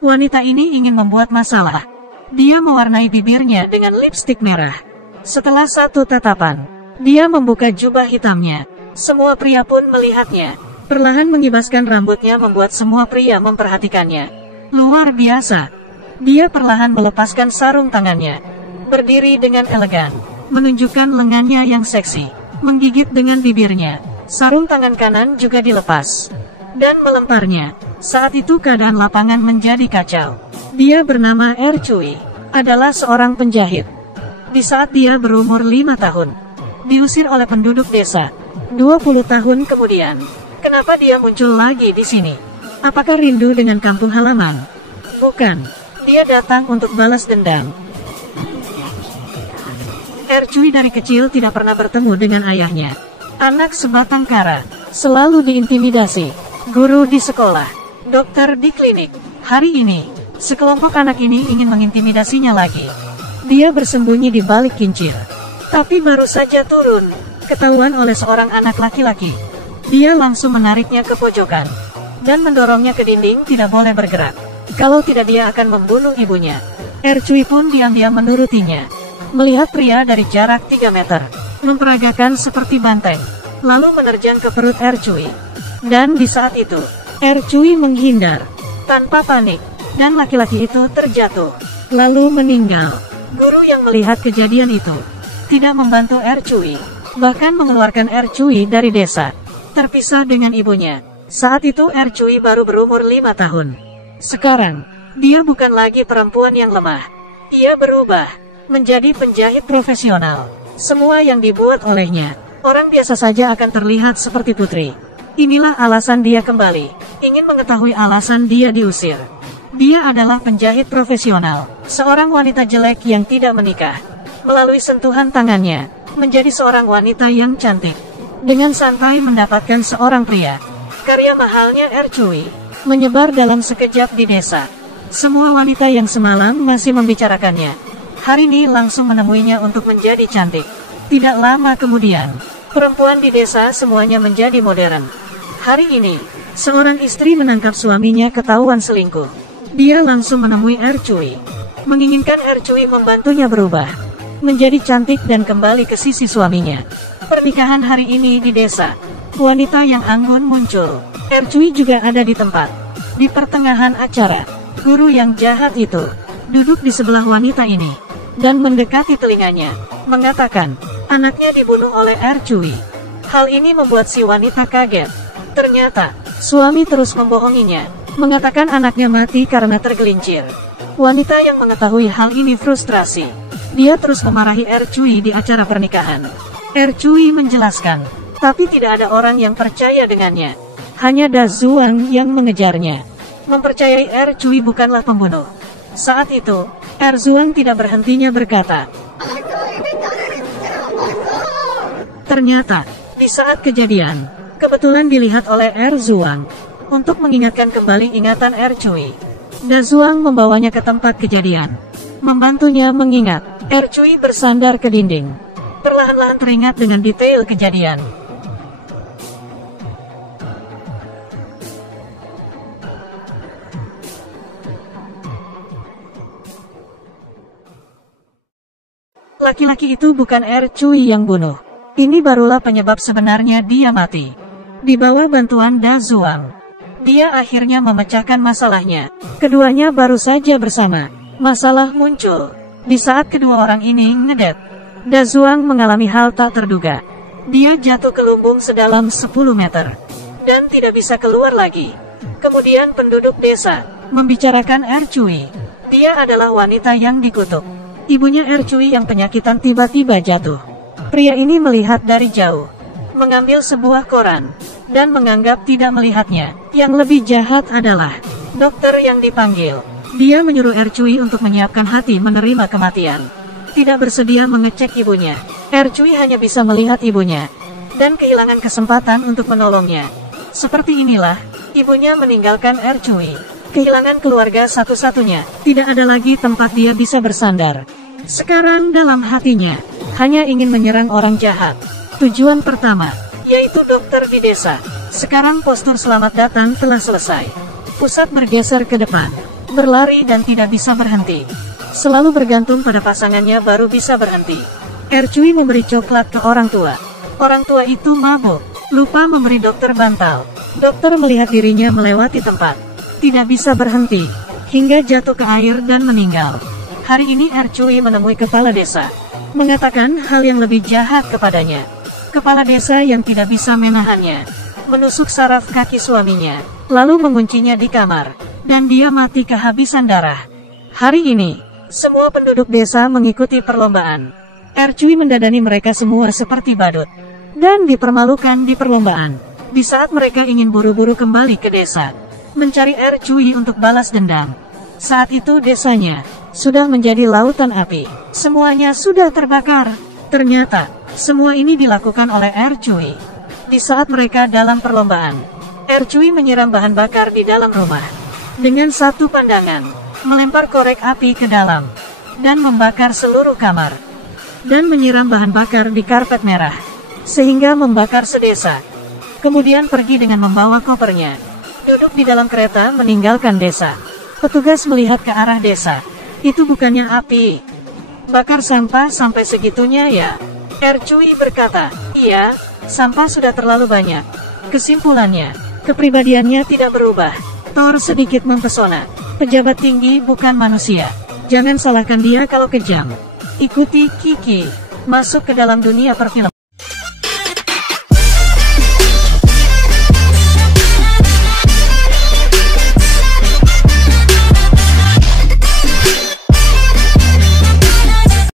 Wanita ini ingin membuat masalah. Dia mewarnai bibirnya dengan lipstik merah. Setelah satu tatapan, dia membuka jubah hitamnya. Semua pria pun melihatnya. Perlahan mengibaskan rambutnya membuat semua pria memperhatikannya. Luar biasa. Dia perlahan melepaskan sarung tangannya. Berdiri dengan elegan, menunjukkan lengannya yang seksi. Menggigit dengan bibirnya. Sarung tangan kanan juga dilepas dan melemparnya. Saat itu keadaan lapangan menjadi kacau. Dia bernama Ercui, adalah seorang penjahit. Di saat dia berumur 5 tahun, diusir oleh penduduk desa. 20 tahun kemudian, kenapa dia muncul lagi di sini? Apakah rindu dengan kampung halaman? Bukan, dia datang untuk balas dendam. Ercui dari kecil tidak pernah bertemu dengan ayahnya. Anak sebatang kara, selalu diintimidasi. Guru di sekolah, dokter di klinik. Hari ini, sekelompok anak ini ingin mengintimidasinya lagi. Dia bersembunyi di balik kincir. Tapi baru saja turun, ketahuan oleh seorang anak laki-laki. Dia langsung menariknya ke pojokan dan mendorongnya ke dinding, tidak boleh bergerak. Kalau tidak dia akan membunuh ibunya. Ercui pun diam-diam menurutinya. Melihat pria dari jarak 3 meter, memperagakan seperti banteng, lalu menerjang ke perut Ercui. Dan di saat itu, Ercui menghindar tanpa panik, dan laki-laki itu terjatuh, lalu meninggal. Guru yang melihat kejadian itu tidak membantu Ercui, bahkan mengeluarkan Ercui dari desa, terpisah dengan ibunya. Saat itu Ercui baru berumur 5 tahun. Sekarang, dia bukan lagi perempuan yang lemah. Ia berubah menjadi penjahit profesional. Semua yang dibuat olehnya, orang biasa saja akan terlihat seperti putri. Inilah alasan dia kembali, ingin mengetahui alasan dia diusir. Dia adalah penjahit profesional, seorang wanita jelek yang tidak menikah. Melalui sentuhan tangannya, menjadi seorang wanita yang cantik. Dengan santai mendapatkan seorang pria. Karya mahalnya Ercui menyebar dalam sekejap di desa. Semua wanita yang semalam masih membicarakannya, hari ini langsung menemuinya untuk menjadi cantik. Tidak lama kemudian, perempuan di desa semuanya menjadi modern. Hari ini, seorang istri menangkap suaminya ketahuan selingkuh. Dia langsung menemui Ercui, menginginkan Ercui membantunya berubah menjadi cantik dan kembali ke sisi suaminya. Pernikahan hari ini di desa, wanita yang anggun muncul. Ercui juga ada di tempat. Di pertengahan acara, guru yang jahat itu duduk di sebelah wanita ini dan mendekati telinganya, mengatakan anaknya dibunuh oleh Ercui. Hal ini membuat si wanita kaget. Ternyata, suami terus membohonginya, mengatakan anaknya mati karena tergelincir. Wanita yang mengetahui hal ini frustrasi. Dia terus memarahi Ercui di acara pernikahan. Ercui menjelaskan, tapi tidak ada orang yang percaya dengannya. Hanya Dazuang yang mengejarnya. Mempercayai Ercui bukanlah pembunuh. Saat itu, Erzuang tidak berhentinya berkata. Ternyata, di saat kejadian, kebetulan dilihat oleh Erzuang untuk mengingatkan kembali ingatan Ercui. Dazuang membawanya ke tempat kejadian, membantunya mengingat. Ercui bersandar ke dinding, perlahan-lahan teringat dengan detail kejadian. Laki-laki itu bukan Ercui yang bunuh. Ini barulah penyebab sebenarnya dia mati. Di bawah bantuan Dazuang, dia akhirnya memecahkan masalahnya. Keduanya baru saja bersama. Masalah muncul di saat kedua orang ini ngedet. Dazuang mengalami hal tak terduga. Dia jatuh ke lumbung sedalam 10 meter dan tidak bisa keluar lagi. Kemudian penduduk desa membicarakan Ercui. Dia adalah wanita yang dikutuk. Ibunya Ercui yang penyakitan tiba-tiba jatuh. Pria ini melihat dari jauh, mengambil sebuah koran, dan menganggap tidak melihatnya. Yang lebih jahat adalah dokter yang dipanggil. Dia menyuruh Ercui untuk menyiapkan hati menerima kematian. Tidak bersedia mengecek ibunya. Cui hanya bisa melihat ibunya, dan kehilangan kesempatan untuk menolongnya. Seperti inilah, ibunya meninggalkan Cui. Kehilangan keluarga satu-satunya, tidak ada lagi tempat dia bisa bersandar. Sekarang dalam hatinya, hanya ingin menyerang orang jahat. Tujuan pertama, yaitu dokter di desa. Sekarang postur selamat datang telah selesai. Pusat bergeser ke depan, berlari dan tidak bisa berhenti. Selalu bergantung pada pasangannya baru bisa berhenti. Cui memberi coklat ke orang tua. Orang tua itu mabuk, lupa memberi dokter bantal. Dokter melihat dirinya melewati tempat, tidak bisa berhenti, hingga jatuh ke air dan meninggal. Hari ini Cui menemui kepala desa, mengatakan hal yang lebih jahat kepadanya. Kepala desa yang tidak bisa menahannya, menusuk saraf kaki suaminya, lalu menguncinya di kamar, dan dia mati kehabisan darah. Hari ini, semua penduduk desa mengikuti perlombaan. Cui mendadani mereka semua seperti badut, dan dipermalukan di perlombaan. Di saat mereka ingin buru-buru kembali ke desa, mencari Cui untuk balas dendam. Saat itu desanya sudah menjadi lautan api. Semuanya sudah terbakar. Ternyata, semua ini dilakukan oleh Cui. Di saat mereka dalam perlombaan, Cui menyiram bahan bakar di dalam rumah. Dengan satu pandangan, melempar korek api ke dalam, dan membakar seluruh kamar. Dan menyiram bahan bakar di karpet merah, sehingga membakar sedesa. Kemudian pergi dengan membawa kopernya. Duduk di dalam kereta meninggalkan desa. Petugas melihat ke arah desa. Itu bukannya api. Bakar sampah sampai segitunya ya? Cui berkata, iya, sampah sudah terlalu banyak. Kesimpulannya, kepribadiannya tidak berubah. Thor sedikit mempesona. Pejabat tinggi bukan manusia. Jangan salahkan dia kalau kejam. Ikuti Kiki masuk ke dalam dunia perfilman.